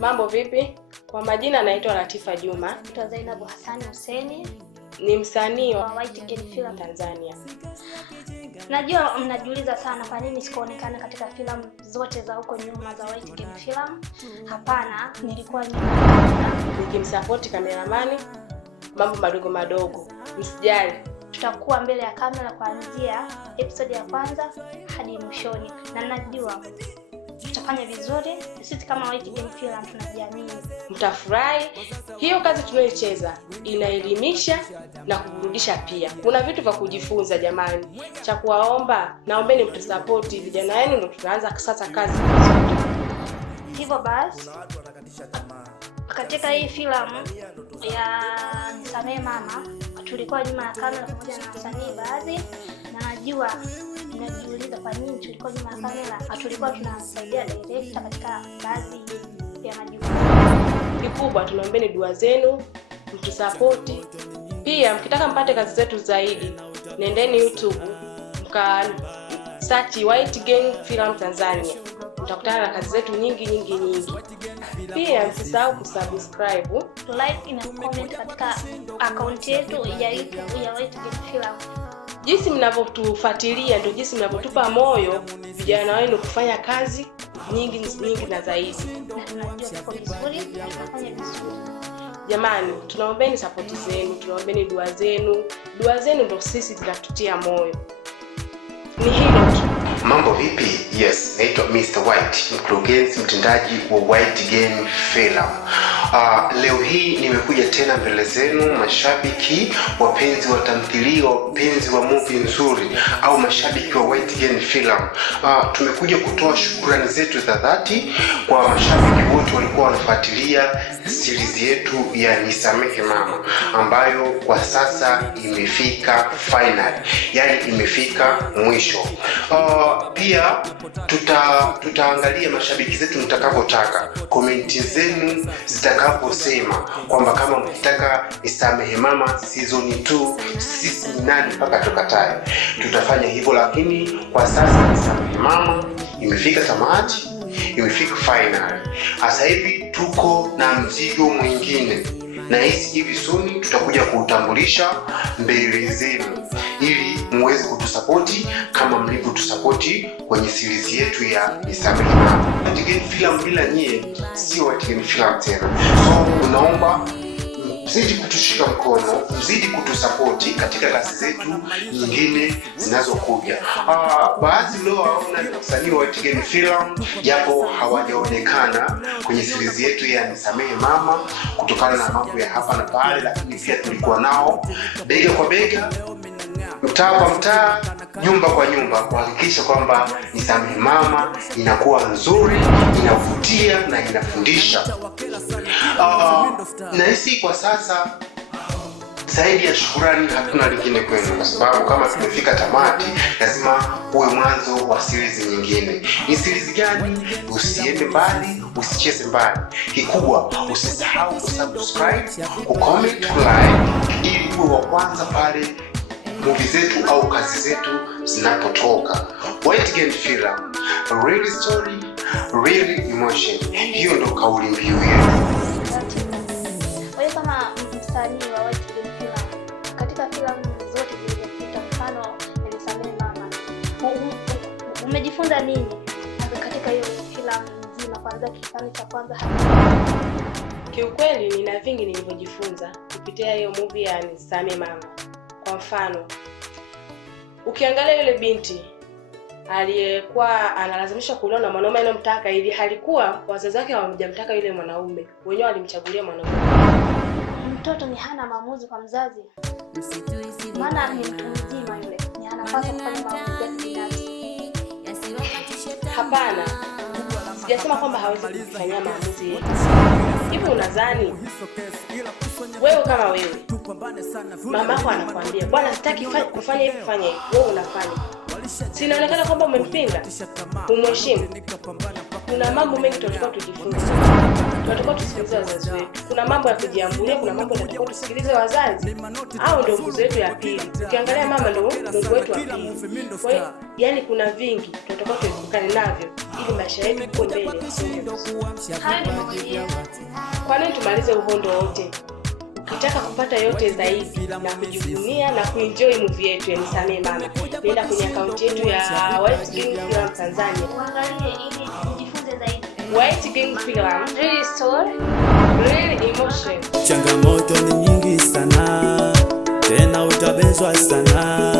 Mambo vipi? Kwa majina naitwa Latifa Juma. Naitwa Zainabu Hassan Hussein. Ni msanii wa White Gen Film Tanzania. Najua mnajiuliza sana kwa nini sikuonekana katika filamu zote za huko nyuma za White Gen Film. Hapana, nilikuwa nyuma nikimsupport kameramani mambo madogo madogo. Msijali. Tutakuwa mbele ya kamera kuanzia episode ya kwanza hadi mwishoni. Na najua tutafanya vizuri. Sisi kama White Gen Film tunajiamini. Mtafurahi. Hiyo kazi tunayocheza inaelimisha na kuburudisha pia. Kuna vitu vya kujifunza jamani. Cha kuwaomba, naombeni mtusupport vijana wenu ndio tunaanza sasa kazi. Hivyo basi katika hii filamu ya Nisamehe Mama tulikuwa nyuma ya kamera pamoja na wasanii baadhi, na najua mnajiuliza kwa nini tulikuwa nyuma ya kamera. Tulikuwa tunasaidia director katika baadhi ya majukumu. Kikubwa tunaombeni dua zenu, mtusupport. Pia mkitaka mpate kazi zetu zaidi, nendeni YouTube search White Gen Film Tanzania. Mtakutana na kazi zetu nyingi. Pia msisahau kusubscribe, like na comment katika account yetu ya YouTube ya White Gen Film. Jinsi mnavyotufuatilia ndio jinsi mnavyotupa moyo vijana wenu kufanya kazi nyingi na zaidi. Na tunajua tuko vizuri na tunafanya vizuri. Jamani, tunaombeni support zenu, tunaombeni dua zenu. Dua zenu ndio sisi zinatutia moyo. Ni hilo tu. Mambo vipi? Yes, naitwa Mr. White, mkurugenzi mtendaji wa White Gen Film. Leo hii nimekuja tena mbele zenu mashabiki, wapenzi wa tamthilia, wapenzi wa movie nzuri au mashabiki wa White Gen Film. Tumekuja kutoa shukrani zetu za dhati kwa mashabiki wote walikuwa wanafuatilia series yetu ya Nisamehe Mama ambayo kwa sasa imefika final. Yaani imefika mwisho. Pia tutaangalia mashabiki zetu mtakapotaka, komenti zenu zitakaposema kwamba kama mkitaka Nisamehe Mama season 2 sisi ni nani mpaka tukatae, tutafanya hivyo. Lakini kwa sasa Nisamehe Mama imefika tamati, imefika final. Sasa hivi tuko na mzigo mwingine, na hivi soon tutakuja kuutambulisha mbele zenu ili muweze kutusapoti kama mlivyotusapoti kwenye series yetu ya Nisamehe Mama. White Gen Film bila nyie sio White Gen Film tena. So unaomba mzidi kutushika mkono, mzidi kutusapoti katika kazi zetu nyingine zinazokuja. Baadhi leo hawana wasanii wa White Gen Film japo hawajaonekana kwenye series yetu ya Nisamehe Mama kutokana na mambo ya hapa na pale, lakini pia tulikuwa nao bega kwa bega, mtaa kwa mtaa, nyumba kwa nyumba kuhakikisha kwamba Nisamehe Mama inakuwa nzuri, inavutia na inafundisha. Na hisi kwa sasa zaidi ya shukrani hatuna lingine kwenu, kwa sababu kama tumefika tamati lazima uwe mwanzo wa series nyingine. Ni series gani? Usiende mbali, usicheze mbali. Kikubwa usisahau kusubscribe, kucomment, kulike ili uwe wa kwanza pale movie zetu au kazi zetu zinapotoka. White Gen Film, real story, real emotion. Hiyo ndo kauli mbiu yetu. Wewe kama msanii wa White Gen Film, katika filamu zote zilizopita mfano Nisamehe Mama, umejifunza nini katika hiyo filamu nzima kuanzia kipande cha kwanza hadi? Kiukweli nina vingi nilivyojifunza kupitia hiyo movie ya Nisamehe Mama. Kwa mfano, ukiangalia yule binti aliyekuwa analazimisha kuolewa na mwanaume anayemtaka, ili halikuwa wazazi wake hawamjamtaka yule mwanaume, wenyewe walimchagulia mwanaume. Mtoto ni hana maamuzi kwa mzazi, maana ni mtu mzima yule, ni anapaswa kufanya maamuzi yake binafsi. Hapana, sijasema kwamba hawezi kufanya maamuzi yake. Hivi unadhani wewe kama wewe mamako anakuambia bwana sitaki kufanya hivi, fanya hivi, wewe unafanya, si inaonekana kwamba umempinga, umheshimu? Kuna mambo mengi tunatakiwa tujifunze. Tunatakiwa tusikilize wazazi wetu. Kuna mambo ya kujiamulia, kuna mambo tunatakiwa tusikilize wazazi. Hao ndio nguzo yetu ya pili. Ukiangalia mama ndio Mungu wetu wa pili. Kwa hiyo yani kuna vingi tunatakiwa tuepukane navyo. ili maisha yetu huko mbele yasonge. Hayo ni maoni yenu. Kwa nini tumalize uhondo wote? Ukitaka kupata yote zaidi na kujivunia na kuenjoy movie yetu ya Nisamehe Mama, nenda kwenye akaunti yetu ya White Gang Film Tanzania. Uangalie ili ujifunze zaidi. White Gang Film, Real story, real emotion. Changamoto ni nyingi sana, tena utabezwa sana.